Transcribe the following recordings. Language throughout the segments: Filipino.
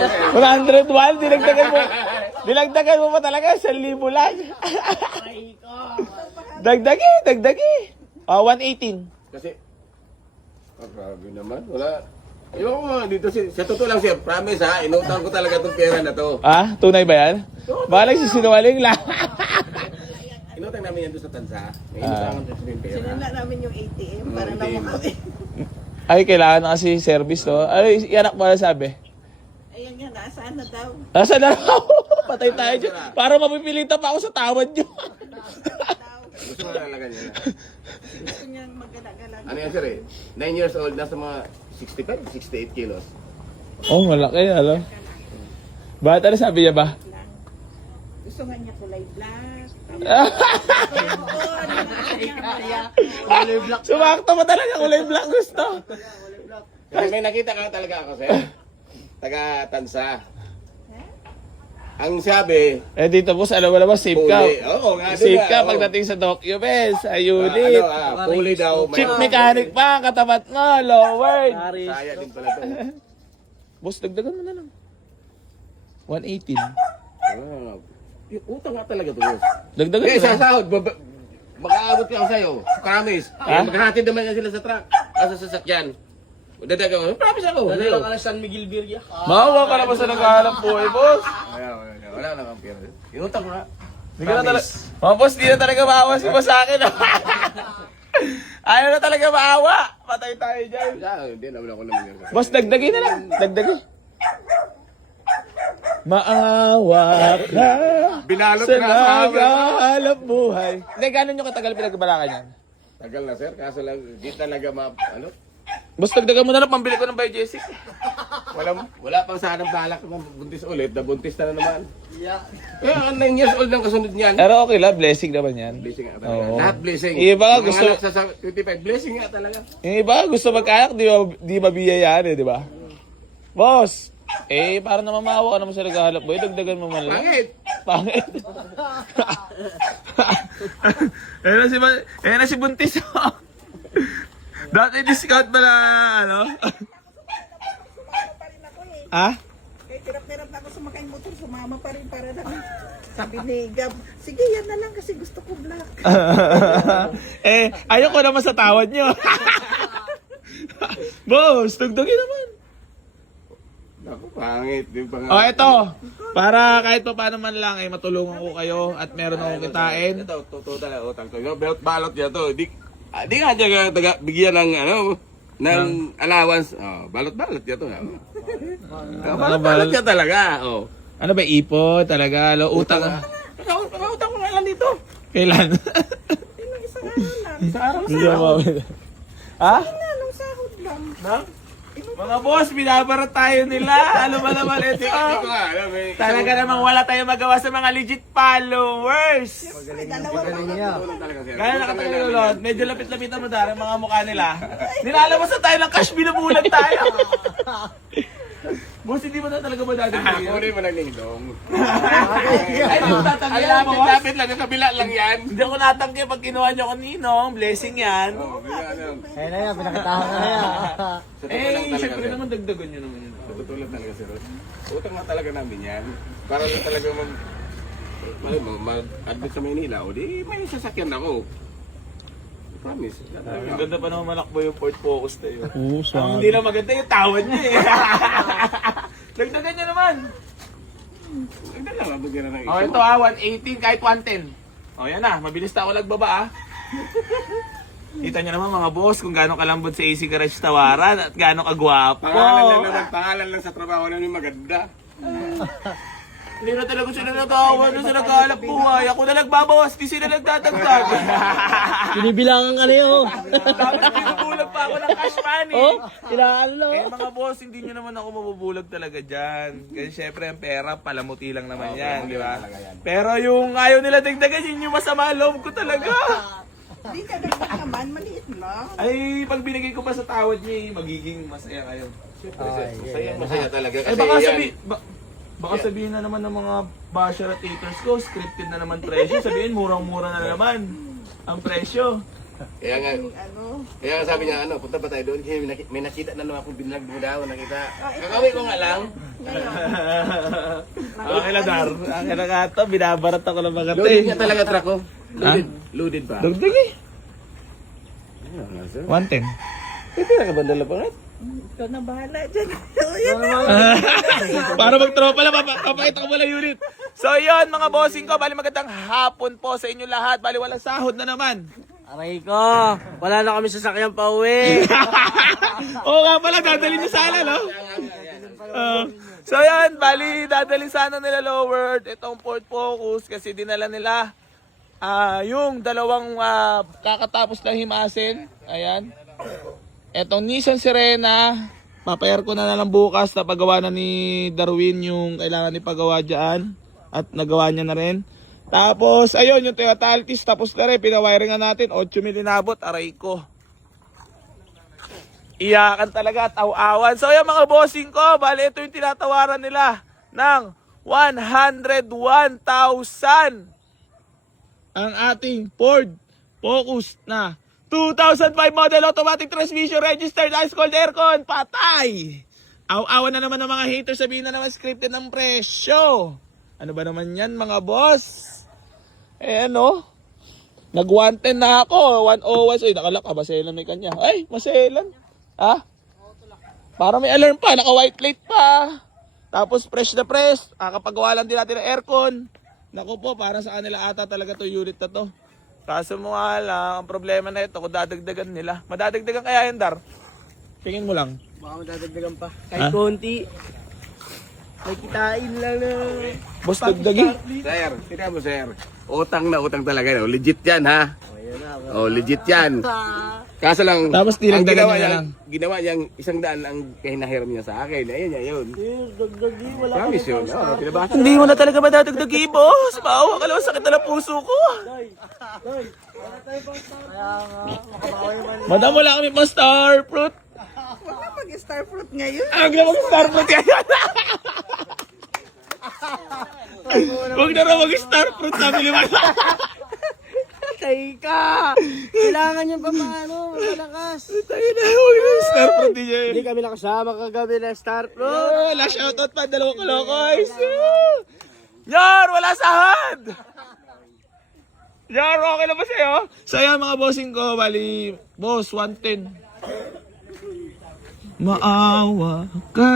101, dinagdagan mo pa talaga, 1,000 lang. Dagdagi. 118. Kasi, grabe naman, wala. Ewan ko nga dito, sa totoo lang siya, promise ha, inutang ko talaga itong pera na to. Ah, tunay ba yan? Balag sisinungaling lang. Inutang namin yan doon sa tansa. May inutangan ko yung pera. Sinula namin yung ATM para na makawin. Ay, kailangan na kasi service to. Ay, yan anak mo na sabi. Ayan nga, nasaan na daw? Nasa na raw? Patay tayo dyan. Para mapipilitan pa ako sa tawad nyo. Gusto mo talaga niya na. Gusto niyang maggalagalag. Ano yan sir eh? 9 years old, nasa mga 65, 68 kilos. Oh, malaki, alam. Bakit ano sabi niya ba? Gusto nga niya kulay black. Sumakto mo talaga, kulay black gusto. Kasi may nakita ka talaga ako sir. Taga Tansa. Ang sabi, Dito boss, alam mo naman, safe ka. Puli. Oo nga, Safe diba? ka Oo. pagdating sa documents, ayunit. Puli daw. Chief mechanic pa, katapat mo, lowered. Saya din pala to. Boss, dagdagan mo na lang. 118. Yung utang nga talaga to boss. Dagdagan mo Eh, na lang. sasahod. Makaabot lang sa'yo. Promise. Ha? Maghahatid naman yan sila sa truck. Sa sasakyan. Dadaga ko. Promise ako. Dala ka na San Miguel Birria. Maawa ka na ba sa naghahanap buhay, boss? Wala na kang pera. Inutang ko na. Hindi ka na talaga. Mga boss, di na talaga maawa si boss sa akin. Ayaw na talaga maawa. Patay tayo dyan. Hindi na wala ko naman yan. Boss, dagdagin na lang. Dagdagin. Maawa ka Binalot sa na sa amin. naghahanap buhay. Hindi, gano'n nyo katagal pinagbalakan yan? Tagal na sir. Kaso lang, di talaga ano? Boss, dagdagan mo na lang, pambili ko ng biogesic. Wala pang sanang balak na buntis ulit. Nabuntis na naman. Kaya 9 years old nang kasunod niyan. Pero okay lang, blessing naman yan. Blessing nga talaga. Oo. Lahat blessing. Yung iba Mga gusto- anak sa 25, blessing nga talaga. Yung iba, gusto magkayak, di mabiyayaan eh, di ba? Boss, para naman maawa ka naman sa naghahanap buhay, dagdagan mo man lang. Pangit! Pangit. Ayan na si Buntis. Dati discount pa na, ano? Sumama pa rin ako eh. Ha? Kaya tirap-tirap na ako sumakay motor, sumama pa rin para na. Sabi ni Gab, sige yan na lang kasi gusto ko black. Ayoko naman sa tawad nyo. Boss, dagdagin naman. Ako, pangit. Yung pangit. Ito. Para kahit pa paano man lang, matulungan ko kayo at meron akong kitain. Ito, total na utang to. Belt balot yan to. Di nga dyan bigyan ng ng allowance. Balot-balot yan to. Balot-balot yan talaga. Ano ba, ipo talaga? Utang. Utang ko nga lang dito. Kailan? Ilang isang araw lang. Sa araw Hindi ako mawala. Ha? Anong sahod lang? Mga boss, binabarat tayo nila. Ano ba naman ito? Hindi ko nga alam eh. Talaga namang wala tayong magawa sa mga legit followers. May dalawa pa. Tulong talaga sir. Gano'n nakatagal yung lot, medyo lapit-lapitan mo dahil mga mukha nila. Nilalabas na tayo ng cash, binubulag tayo. Boss, hindi mo na talaga ba dati Ako rin mo naglingdong. Ay, hindi ko tatanggi mo, boss. Lapit lang, yung kabila lang yan. Hindi ako natanggi pag kinuha niyo ko ninong. Blessing yan. Ayun na yan, pinakitahan na yan. Siyempre naman dagdagan niyo naman yun. Sa totoo lang talaga sir. Utang nga talaga namin yan. Para lang talaga mag-admit sa Maynila. O di may sasakyan ako. Promise. Ang ganda pa naman malakbo yung Ford Focus tayo. Oo, Ang hindi lang maganda yung tawad niya eh. Dagdagan niyo naman. Hindi lang, mabigyan na ng Oh, ito 118 kahit 110. Oh, yan na. Mabilis na ako nagbaba Kita niyo naman mga boss kung gaano kalambot sa AC Garage Tawaran at gaano kagwapo. Pangalan lang sa trabaho namin maganda. Hindi na talaga sila natawa na sa naghahanap buhay. Ako na nagbabawas, di sila nagdadagdag. Binibilangan ka na yun. Dapat binubulag pa ako ng cash money. Oh, kailangan lang. Mga boss, hindi nyo naman ako mabubulag talaga dyan. Kasi syempre ang pera, palamuti lang naman yan, di ba? Pero yung ayaw nila dagdagan, yun yung masama loob ko talaga. Hindi ka dagdag naman, maliit lang. Ay, pag binigay ko pa sa tawad niya, magiging masaya kayo. Masaya talaga. Eh baka sabihin na naman ng mga basher at haters ko, scripted na naman presyo. Sabihin, murang-mura na naman ang presyo. Kaya nga, Ano? kaya nga sabi niya, punta pa tayo doon. Kasi may nakita na naman akong binlag mo daw. Nakita. Kakawin ko nga lang. Okay na, Dar. Okay na nga ito. Binabarat ako ng mga Loaded nga talaga truck ko. Loaded. Loaded pa. Dugdug eh. 110. Ito na kabandala pa nga. Ikaw na bahala dyan. Para magtropa lang, papakita ko muna unit. So yun mga bossing ko, bali magandang hapon po sa inyo lahat. Bali walang sahod na naman. Aray ko, wala na kami sasakyan pa uwi. Oo nga pala, dadali niyo sana, no? So yan, bali dadali sana nila Lower itong Ford Focus kasi dinala nila yung dalawang kakatapos lang himasin. Ayan. Etong Nissan Serena, papayar ko na lang bukas na pagawa na ni Darwin yung kailangan ipagawa dyan. At nagawa niya na rin. Tapos, ayun, yung Toyota Altis, tapos na rin, pinawiring na natin, 8,000 inabot, aray ko. Iyakan talaga at aw-awan. So, yung mga bossing ko, bali, ito yung tinatawaran nila ng 101,000. Ang ating Ford Focus na 2005 model automatic transmission, registered ice cold aircon, patay! Aw-awan na naman ng mga haters, sabihin na naman scripted ng presyo. Ano ba naman yan mga boss? Eh ano? Nag-110 na ako, 101. Ay, nakalak, maselan may kanya. Ay, maselan. Ha? Para may alarm pa, naka-white plate pa. Tapos fresh na fresh, kakapagawa lang din natin ng aircon. Naku po, parang sa kanila ata talaga to unit na to. Kaso mo nga lang, ang problema na ito, kung dadagdagan nila. Madadagdagan kaya yan, Dar? Tingin mo lang. Baka madadagdagan pa. Kahit konti. May kitain lang na. Boss, dagdagi. Sir, tingnan mo sir. Utang na utang talaga. No? Legit yan ha. Oh, legit yan. Kaso lang, Tapos dinagdagan niya lang. Ginawa niyang 100 ang hinahiram niya sa akin. Ayun niya yun. Dagdagi, wala ka. Promise yun. Oh, pinabasa. Hindi mo na talaga madadagdagi, boss. Maawa ka lang, sakit na ng puso ko. Kaya nga, makabawi man. Madam, wala kami pang star fruit. Wala mag-star fruit ngayon. Ang gawag star fruit yan. Huwag na raw mag-star fruit, sabi naman. Patay ka! Kailangan nyo pa paano, malakas. Tayo na, huwag na star fruit din yan. Hindi kami nakasama kagabi na Star Pro. Oh, last shoutout pa, dalawang kalokoys. Yar, wala sahod. Yar, okay na ba sa'yo? So yan mga bossing ko, bali, boss, 110. Maawa ka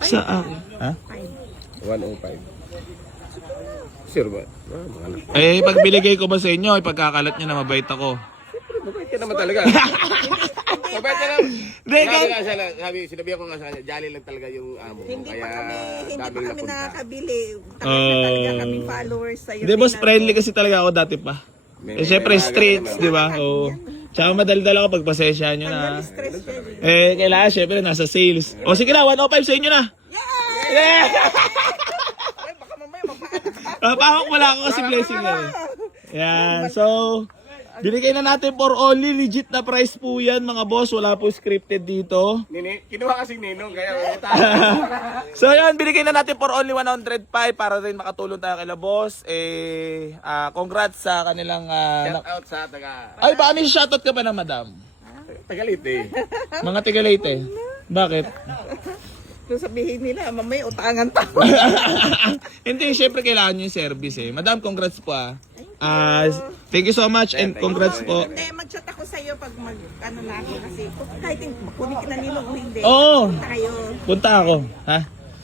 sa akin. Ha? 105. Sure ba? Eh, pag binigay ko ba sa inyo, ipagkakalat nyo na mabait ako. Mabait ka naman talaga. Mabait ka naman. Sinabi ko nga sa kanya, jolly lang talaga yung amo. Hindi Kaya pa daming kami napunta. nakakabili. Talaga kaming followers sa'yo. Hindi, boss, friendly kasi talaga ako dati pa. Eh, syempre, streets, di ba? Oo. Tsaka madaldal ako pag pasensya nyo na. Stress siya. Eh, kailangan, syempre, nasa sales. O, sige na, 105 sa inyo na. Yeah! Baka mamaya mapaanak ka. Pahok wala ako kasi blessing na eh. Yan, so, binigay na natin for only legit na price po yan, mga boss. Wala po scripted dito. Kinuha kasing ninong, kaya So yan, binigay na natin for only 105 para rin makatulong tayo kay boss. Congrats sa kanilang... shout out sa taga Ay, baka may shoutout ka ba na, madam? Tagalite. Mga Tigalite. Bakit? Kung sabihin nila, mamaya utangan pa. Hindi, syempre kailangan nyo yung service eh. Madam, congrats po ah. Thank you so much and congrats po. Hindi, mag-chat ako sa'yo pag ano na ako kasi kahit kunin kita nilo o hindi. Oo. Punta kayo. Punta ako. Ha?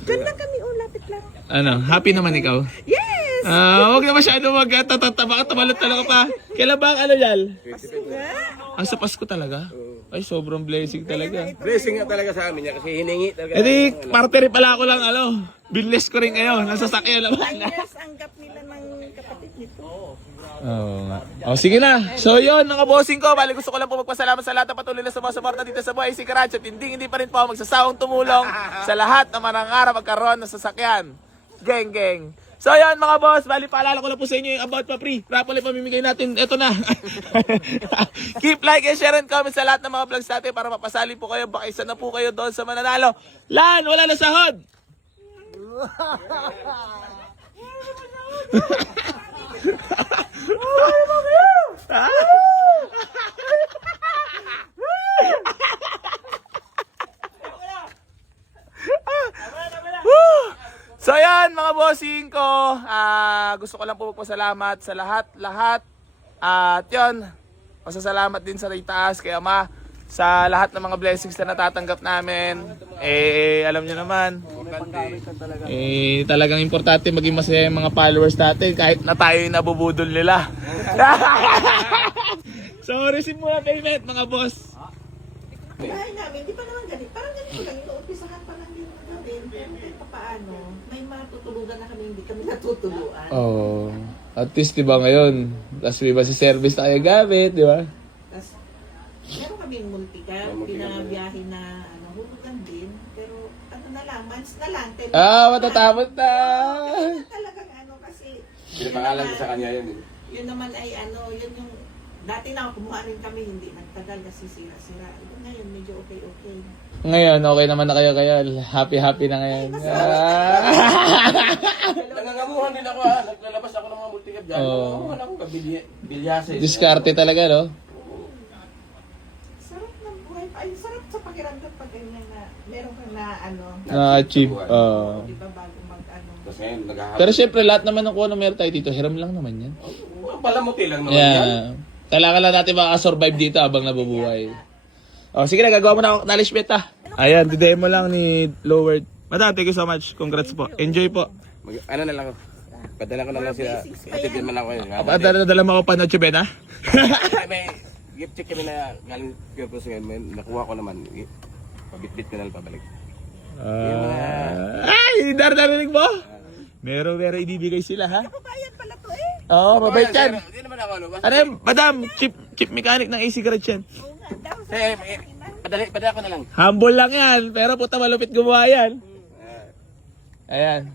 Diyan lang kami, lapit lang. Ano, happy naman ikaw? Yes! Huwag na masyado mag-tatata. Baka tumalot talaga pa. Kailan ba ang ano yan? Sa Pasko talaga? Ay, sobrang blessing talaga. Blessing nga talaga sa amin niya kasi hiningi talaga. E di, partner pala ako lang, binless ko rin kayo. Nasa sakyan naman. 9 years ang gap nila ng kapatid nito. Oo nga. O, sige na. So, yun, mga bossing ko. Bali, gusto ko lang po magpasalamat sa lahat na patuloy na sumusuporta dito sa Buhay Easy Garage. At hindi pa rin po ako magsasawang tumulong sa lahat na manangarap magkaroon ng sasakyan. Geng, geng. So, yun, mga boss. Bali, paalala ko lang po sa inyo yung About Pa Free. Raffle pamimigay natin. Ito na. Keep like and share and comment sa lahat ng mga vlogs natin para mapasali po kayo. Baka isa na po kayo doon sa mananalo. Lan, wala na sahod. So ayan mga bossing ko, gusto ko lang po magpasalamat sa lahat. At yun, pasasalamat din sa Taas kay Ama sa lahat ng mga blessings na natatanggap namin. Alam nyo naman, talagang importante maging masaya yung mga followers natin kahit na tayo yung nabubudol nila. So receive muna payment mga boss. Bahay namin, di pa naman ganito. Parang ganito lang, inuumpisahan pa lang din namin. Pero kahit pa paano, may matutulugan na kami, hindi kami natutuluan. Oh, at least diba ngayon, tapos may basi service na kayo gamit, di ba? Tapos, meron kaming multicam, pinabiyahe na hulugan din. Pero, ano na lang, months na lang. Matatapos na! Talagang kasi, Pinapangalan ko sa kanya yun. yun naman ay yun yung, dati na kumuha rin kami, hindi nagtagal kasi sira-sira. Ngayon, medyo okay. Ngayon, okay naman na kayo. Happy na ngayon. Nangangamuhan din ako naglalabas ako ng mga multicab dyan. Nangangamuhan ako kabilyase. Diskarte talaga, no? Sarap ng buhay. Ay, sarap sa pakiramdam pag ganyan na meron kang Na-achieve. di ba, bago Tapos ngayon, Pero syempre, lahat naman ng kung ano meron tayo dito, hiram lang naman yan. palamuti lang naman yan. Yeah. Kailangan lang natin makasurvive dito habang nabubuhay. Sige na, gagawa mo na ako acknowledgement Ayan, didemo lang ni Lowered. Madam, thank you so much. Congrats po. Enjoy po. Ano na lang ako. Padala ko na lang sila. Itibin man ako yun. Dala mo ako pa Noche Buena. May gift check kami na galing Pure Pulse ngayon. Nakuha ko naman. Pabitbit ko na lang pabalik. Ay, narinig mo? Meron ibibigay sila, ha? Kabayan pala to Oo, mabait yan. Hindi naman ako. Ano yan, madam? Chip mechanic ng AC-Garage yan. Oo nga daw. Padala ko na lang. Humble lang yan, pero puta malupit gumawa yan. Ayan.